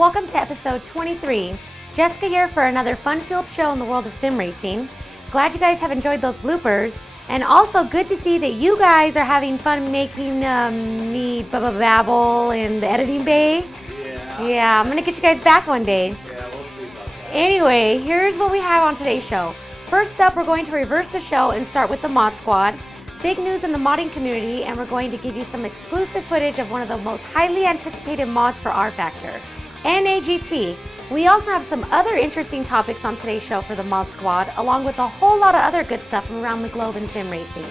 welcome to episode 23. Jessica here for another fun-filled show in the world of sim racing. Glad you guys have enjoyed those bloopers, and also good to see that you guys are having fun making me babble in the editing bay. Yeah, I'm gonna get you guys back one day. Yeah, we'll see about that. Anyway, here's what we have on today's show. First up, we're going to reverse the show and start with the Mod Squad. Big news in the modding community, and we're going to give you some exclusive footage of one of the most highly anticipated mods for R Factor, NAGT. We also have some other interesting topics on today's show for the Mod Squad, along with a whole lot of other good stuff from around the globe in sim racing.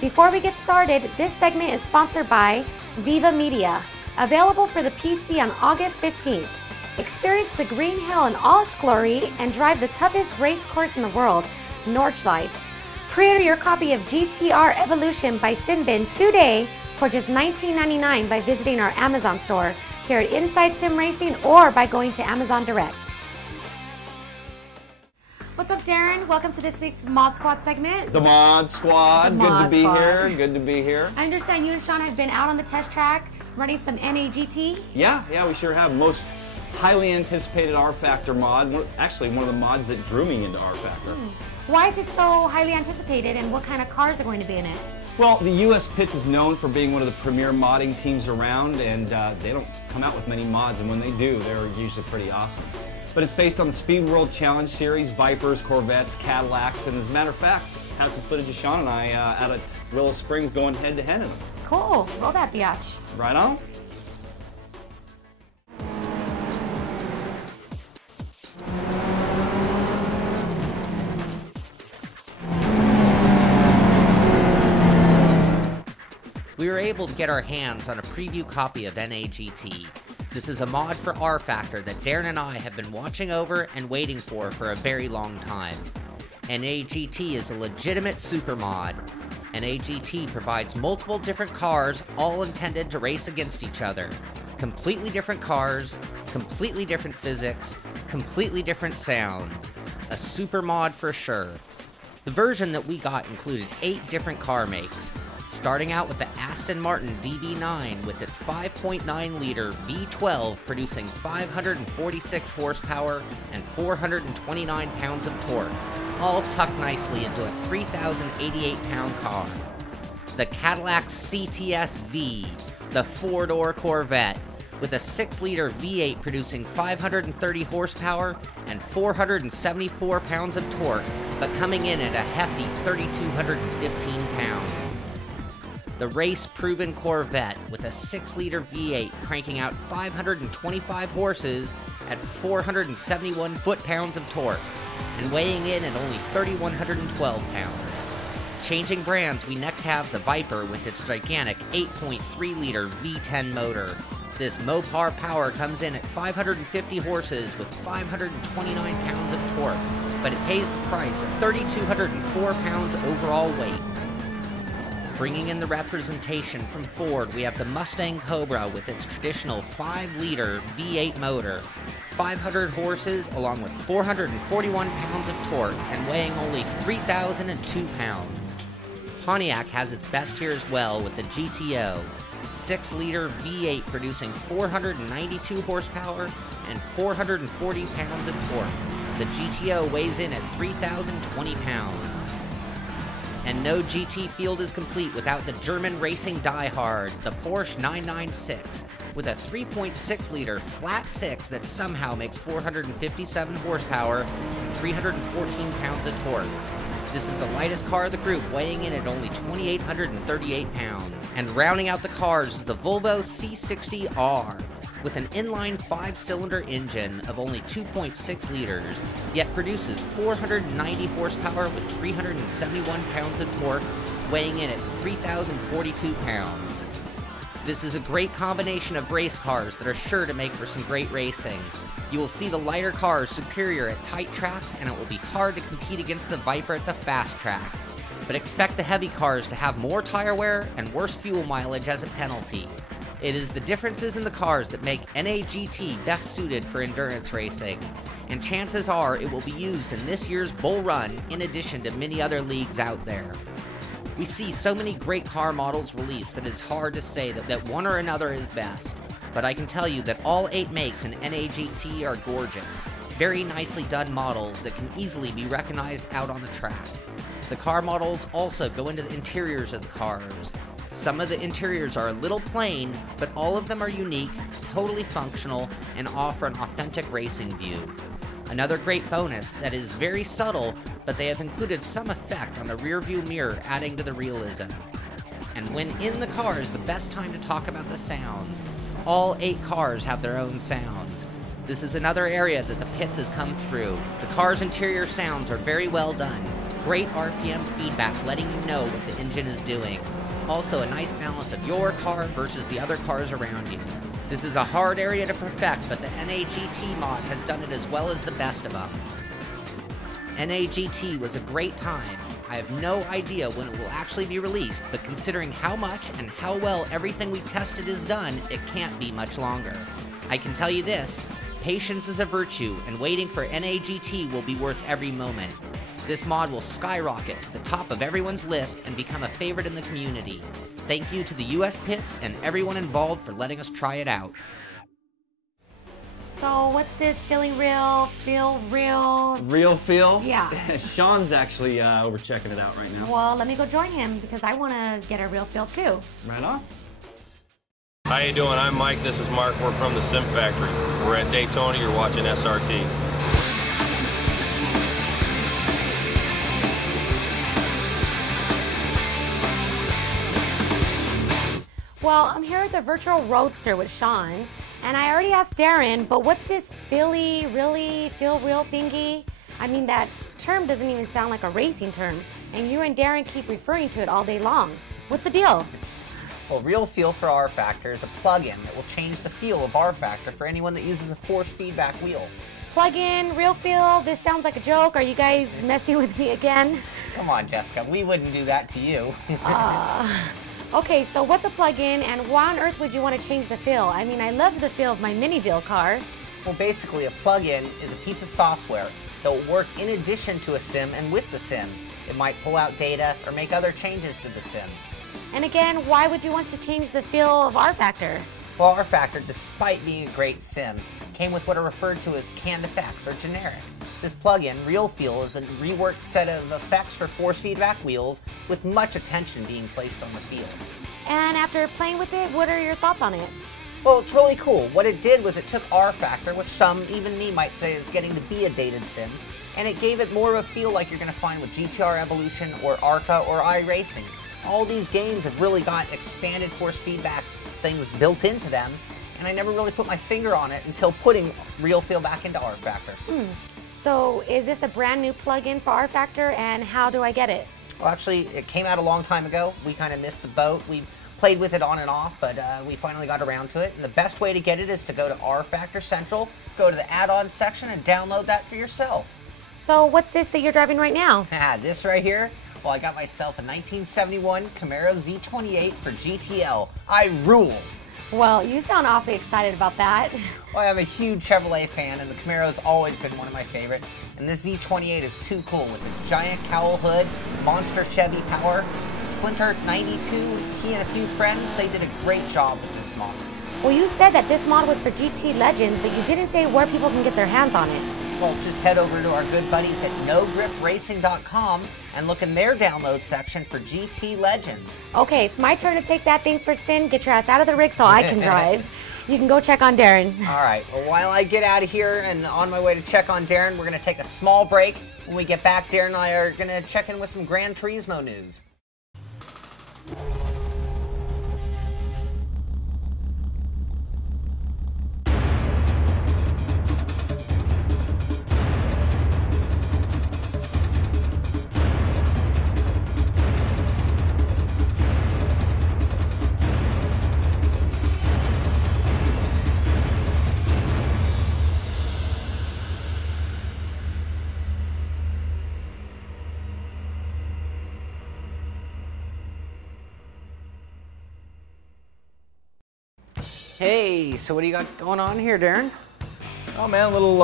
Before we get started, this segment is sponsored by Viva Media, available for the PC on August 15th. Experience the Green Hill in all its glory and drive the toughest race course in the world, Nordschleife. Pre-order your copy of GTR Evolution by Simbin today for just $19.99 by visiting our Amazon store here at Inside Sim Racing or by going to Amazon Direct. What's up, Darren? Welcome to this week's Mod Squad segment. The Mod Squad. Good to be here. Good to be here. I understand you and Sean have been out on the test track running some NAGT. Yeah, we sure have. Most highly anticipated R Factor mod. Actually, one of the mods that drew me into R Factor. Why is it so highly anticipated, and what kind of cars are going to be in it? Well, the US Pits is known for being one of the premier modding teams around, and they don't come out with many mods, and when they do, they're usually pretty awesome. But it's based on the Speed World Challenge Series, Vipers, Corvettes, Cadillacs, and as a matter of fact, has some footage of Sean and I out at Willow Springs going head-to-head in them. Cool. Roll that biatch. Right on. We were able to get our hands on a preview copy of NAGT. This is a mod for R Factor that Darren and I have been watching over and waiting for a very long time. NAGT is a legitimate super mod. NAGT provides multiple different cars, all intended to race against each other. Completely different cars, completely different physics, completely different sounds. A super mod for sure. The version that we got included 8 different car makes, starting out with the Aston Martin DB9 with its 5.9-liter V12 producing 546 horsepower and 429 pounds of torque, all tucked nicely into a 3,088-pound car. The Cadillac Cts-V, the 4-door Corvette, with a 6-liter V8 producing 530 horsepower and 474 pounds of torque, but coming in at a hefty 3,215 pounds. The race-proven Corvette with a 6-liter V8 cranking out 525 horses at 471 foot-pounds of torque, and weighing in at only 3,112 pounds. Changing brands, we next have the Viper with its gigantic 8.3-liter V10 motor. This Mopar power comes in at 550 horses with 529 pounds of torque, but it pays the price of 3,204 pounds overall weight. Bringing in the representation from Ford, we have the Mustang Cobra with its traditional 5-liter V8 motor, 500 horses along with 441 pounds of torque and weighing only 3,002 pounds. Pontiac has its best here as well with the GTO, 6-liter V8 producing 492 horsepower and 440 pounds of torque. The GTO weighs in at 3,020 pounds. And no GT field is complete without the German racing diehard, the Porsche 996, with a 3.6-liter flat 6 that somehow makes 457 horsepower and 314 pounds of torque. This is the lightest car of the group, weighing in at only 2,838 pounds. And rounding out the cars is the Volvo C60R, with an inline 5-cylinder engine of only 2.6 liters, yet produces 490 horsepower with 371 pounds of torque, weighing in at 3,042 pounds. This is a great combination of race cars that are sure to make for some great racing. You will see the lighter cars superior at tight tracks, and it will be hard to compete against the Viper at the fast tracks. But expect the heavy cars to have more tire wear and worse fuel mileage as a penalty. It is the differences in the cars that make NAGT best suited for endurance racing, and chances are it will be used in this year's Bull Run in addition to many other leagues out there. We see so many great car models released that it's hard to say that one or another is best. but I can tell you that all 8 makes in NAGT are gorgeous. Very nicely done models that can easily be recognized out on the track. The car models also go into the interiors of the cars. Some of the interiors are a little plain, but all of them are unique, totally functional, and offer an authentic racing view. Another great bonus that is very subtle, but they have included some effect on the rear view mirror, adding to the realism. And when in the car is the best time to talk about the sounds. All 8 cars have their own sounds. This is another area that the pits has come through. The car's interior sounds are very well done. Great RPM feedback letting you know what the engine is doing. Also a nice balance of your car versus the other cars around you. This is a hard area to perfect, but the NAGT mod has done it as well as the best of them. NAGT was a great time. I have no idea when it will actually be released, but considering how much and how well everything we tested is done, it can't be much longer. I can tell you this, patience is a virtue, and waiting for NAGT will be worth every moment. This mod will skyrocket to the top of everyone's list and become a favorite in the community. Thank you to the US pits and everyone involved for letting us try it out. So what's this, feeling real, feel real? Real feel? Yeah. Sean's actually over checking it out right now. Well, let me go join him because I want to get a real feel too. Right on. How you doing? I'm Mike. This is Mark. We're from the Sim Factory. We're at Daytona. You're watching SRT. Well, I'm here at the virtual roadster with Sean, and I already asked Darren, but what's this really feel real thingy? I mean, that term doesn't even sound like a racing term, and you and Darren keep referring to it all day long. What's the deal? Well, Real Feel for R-Factor is a plug-in that will change the feel of R-Factor for anyone that uses a force feedback wheel. Plug-in, real feel, this sounds like a joke. Are you guys messing with me again? Come on, Jessica, we wouldn't do that to you. Okay, so what's a plug-in, and why on earth would you want to change the feel? I mean, I love the feel of my Miniville car. Well, basically, a plug-in is a piece of software that will work in addition to a sim and with the sim. It might pull out data or make other changes to the sim. And again, why would you want to change the feel of R-Factor? Well, R-Factor, despite being a great sim, came with what are referred to as canned effects or generic. This plug-in, Real Feel, is a reworked set of effects for force feedback wheels with much attention being placed on the field. And after playing with it, what are your thoughts on it? Well, it's really cool. What it did was it took R-Factor, which some, even me, might say is getting to be a dated sim, and it gave it more of a feel like you're going to find with GTR Evolution or ARCA or iRacing. All these games have really got expanded force feedback things built into them, and I never really put my finger on it until putting Real Feel back into R-Factor. So is this a brand new plug-in for R-Factor, and how do I get it? Well, actually, it came out a long time ago. We kind of missed the boat. We played with it on and off, but we finally got around to it. And the best way to get it is to go to R-Factor Central, go to the add-ons section, and download that for yourself. So what's this that you're driving right now? This right here? Well, I got myself a 1971 Camaro Z28 for GTL. I rule! Well, you sound awfully excited about that. Well, I'm a huge Chevrolet fan, and the Camaro's always been one of my favorites. And this Z28 is too cool with the giant cowl hood, monster Chevy power, Splinter 92, he and a few friends, they did a great job with this mod. Well, you said that this mod was for GT Legends, but you didn't say where people can get their hands on it. Well, just head over to our good buddies at nogripracing.com and look in their download section for GT Legends. Okay, it's my turn to take that thing for a spin. Get your ass out of the rig so I can drive. You can go check on Darren. All right, well, while I get out of here and on my way to check on Darren, we're going to take a small break. When we get back, Darren and I are going to check in with some Gran Turismo news. Hey, so what do you got going on here, Darren? Oh man, a little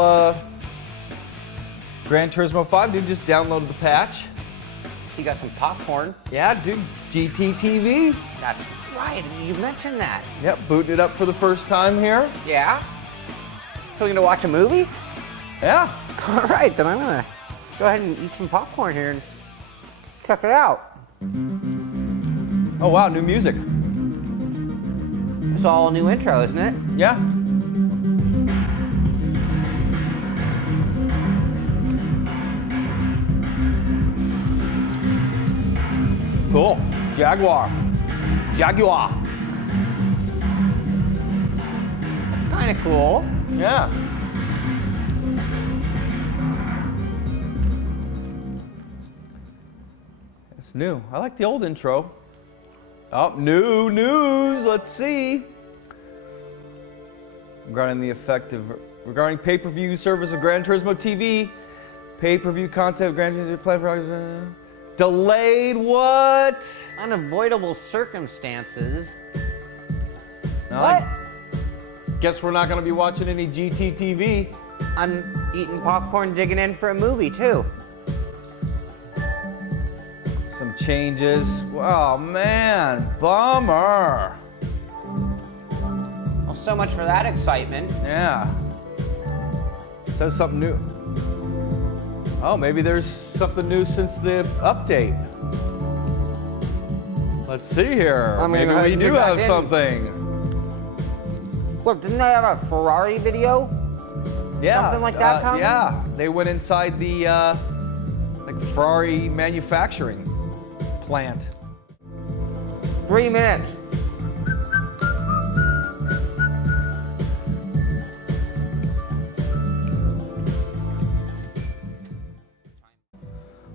Gran Turismo 5, dude, just downloaded the patch. You got some popcorn. Yeah, dude, GT-TV. That's right, you mentioned that. Yep, booting it up for the first time here. Yeah? So we're gonna watch a movie? Yeah. All right, then I'm gonna go ahead and eat some popcorn here and check it out. Oh wow, new music. It's all a new intro, isn't it? Yeah. Cool. Jaguar. Kind of cool. Yeah. It's new. I like the old intro. Oh, new news. Let's see. Regarding pay-per-view service of Gran Turismo TV, pay-per-view content of Gran Turismo platforms delayed. What? Unavoidable circumstances. No, What? Guess we're not going to be watching any GT-TV. I'm eating popcorn, digging in for a movie too. Some changes. Oh man, bummer. Well, so much for that excitement. Yeah. Says something new. Oh, maybe there's something new since the update. Let's see here. Maybe we do have something. Look, didn't they have a Ferrari video? Yeah. Something like that coming? Yeah. They went inside the like Ferrari manufacturing plant. 3 minutes.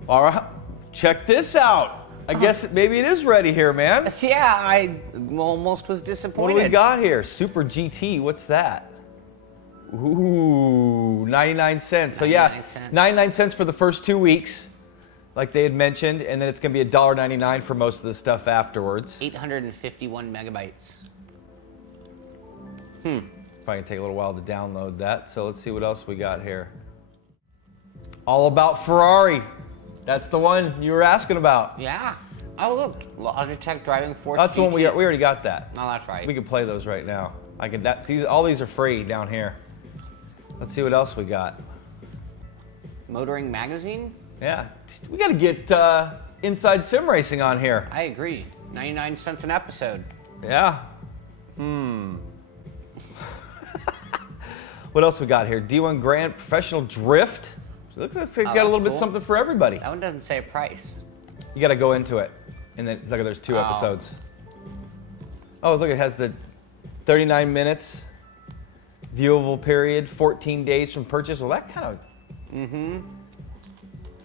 All right, check this out. I guess maybe it is ready here, man. Yeah, I almost was disappointed. What do we got here? Super GT, what's that? Ooh, 99 cents. So yeah, 99 cents for the first 2 weeks, like they had mentioned, and then it's gonna be $1.99 for most of the stuff afterwards. 851 megabytes. It's probably gonna take a little while to download that, so let's see what else we got here. All about Ferrari. That's the one you were asking about. Yeah. Oh look, Logitech Driving Force. That's the one we already got that. No, that's right. We can play those right now. All these are free down here. Let's see what else we got. Motoring Magazine? Yeah, we got to get Inside Sim Racing on here. I agree. 99 cents an episode. Yeah. What else we got here? D1 Grand Professional Drift. Look, it's got a little bit something for everybody. That one doesn't say a price. You got to go into it, and then look, there's 2 episodes. Oh, look, it has the 39 minutes viewable period, 14 days from purchase. Well, that kind of.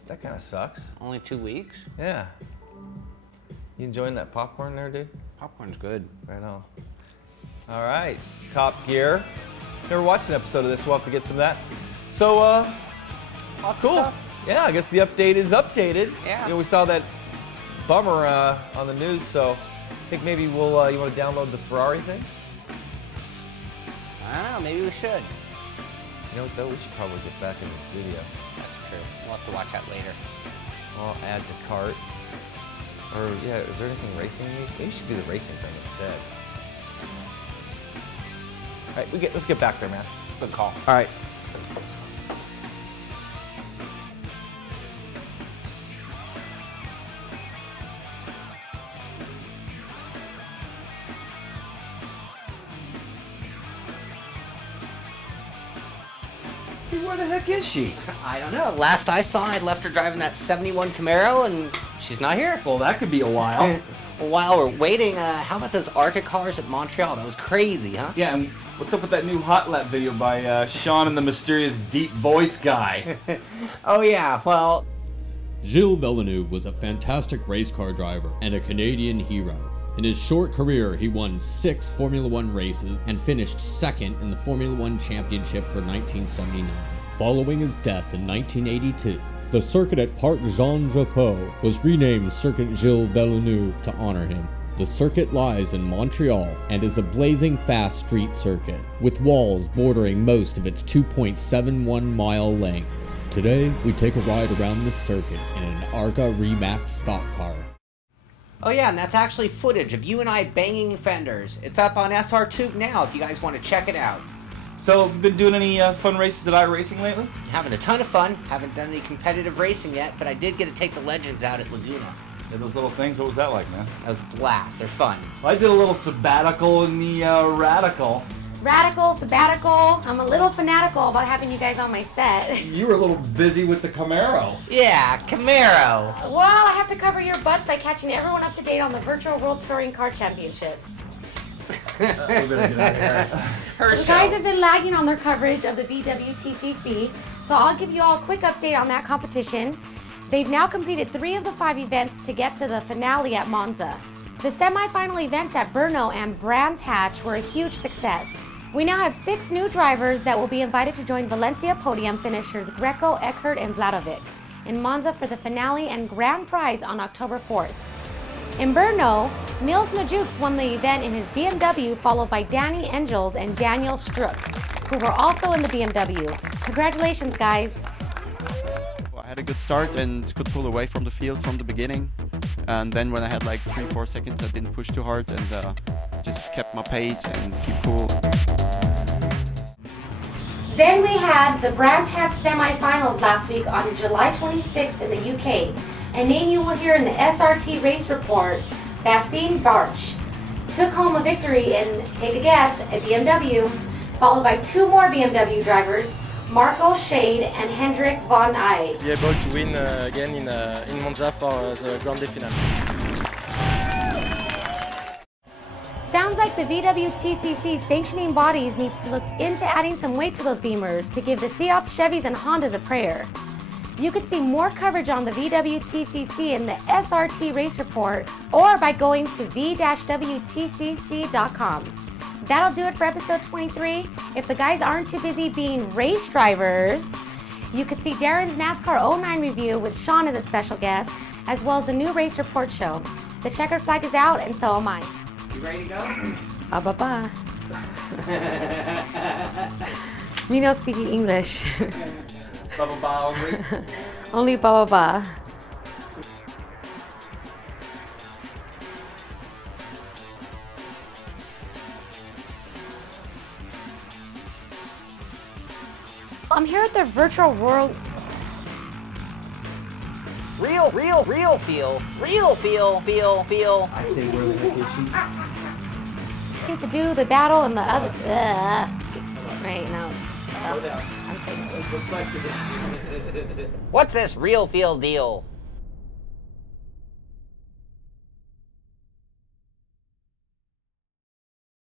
That kind of sucks. Only 2 weeks? Yeah. You enjoying that popcorn there, dude? Popcorn's good. Right on. All right, Top Gear. Never watched an episode of this. We'll have to get some of that. So, cool. Stuff. Yeah, I guess the update is updated. Yeah. You know, we saw that bummer on the news, so I think maybe we'll. You want to download the Ferrari thing? I don't know. Maybe we should. You know what, though? We should probably get back in the studio. That's true. We'll have to watch that later. I'll add to cart. Or, yeah, is there anything racing? Maybe we should do the racing thing instead. All right, let's get back there, man. Good call. All right. Dude, where the heck is she? I don't know. Last I saw, I left her driving that 71 Camaro, and she's not here. Well, that could be a while. While we're waiting, how about those ARCA cars at Montreal? That was crazy, huh? Yeah, and what's up with that new Hot Lap video by Sean and the mysterious deep voice guy? Oh, yeah, well... Gilles Villeneuve was a fantastic race car driver and a Canadian hero. In his short career, he won 6 Formula One races and finished second in the Formula One Championship for 1979. Following his death in 1982, the circuit at Parc Jean Drapeau was renamed Circuit Gilles Villeneuve to honor him. The circuit lies in Montreal and is a blazing fast street circuit, with walls bordering most of its 2.71-mile length. Today, we take a ride around the circuit in an ARCA Remax stock car. Oh yeah, and that's actually footage of you and I banging fenders. It's up on SRT now if you guys want to check it out. So, have you been doing any fun races at iRacing lately? Having a ton of fun. Haven't done any competitive racing yet, but I did get to take the Legends out at Laguna. Yeah, those little things, what was that like, man? That was a blast. They're fun. Well, I did a little sabbatical in the Radical. Radical, sabbatical. I'm a little fanatical about having you guys on my set. You were a little busy with the Camaro. Yeah, Camaro. Well, I have to cover your butts by catching everyone up to date on the Virtual World Touring Car Championships. We better get out of here. The guys have been lagging on their coverage of the VW TCC, so I'll give you all a quick update on that competition. They've now completed 3 of the 5 events to get to the finale at Monza. The semi-final events at Brno and Brands Hatch were a huge success. We now have 6 new drivers that will be invited to join Valencia podium finishers Greco, Eckert, and Vladovic in Monza for the finale and grand prize on October 4th. In Brno, Niels Najux won the event in his BMW, followed by Danny Engels and Daniel Struck, who were also in the BMW. Congratulations, guys. I had a good start and could pull away from the field from the beginning. And then when I had like 3-4 seconds, I didn't push too hard and just kept my pace and keep cool. Then we had the Brands Hatch semi-finals last week on July 26th in the UK. A name you will hear in the SRT race report, Bastien Barch, took home a victory in, take a guess, a BMW, followed by 2 more BMW drivers, Marco Schade and Hendrik von Eyes. Be able to win again in Monza for the Grande Finale. Sounds like the VW TCC sanctioning bodies needs to look into adding some weight to those Beamers to give the Seats, Chevys, and Hondas a prayer. You could see more coverage on the VW TCC in the SRT race report or by going to v-wtcc.com. That'll do it for episode 23. If the guys aren't too busy being race drivers, you could see Darren's NASCAR 09 review with Sean as a special guest, as well as the new race report show. The checkered flag is out, and so am I. You ready to go? Ba-ba-ba. Me no speaking English. Ba-ba-ba only. Only ba-ba-ba. I'm here at the Virtual World. Real feel. I say we're the vacation. To do the battle and the other. Right now. I'm saying. What's this real feel deal?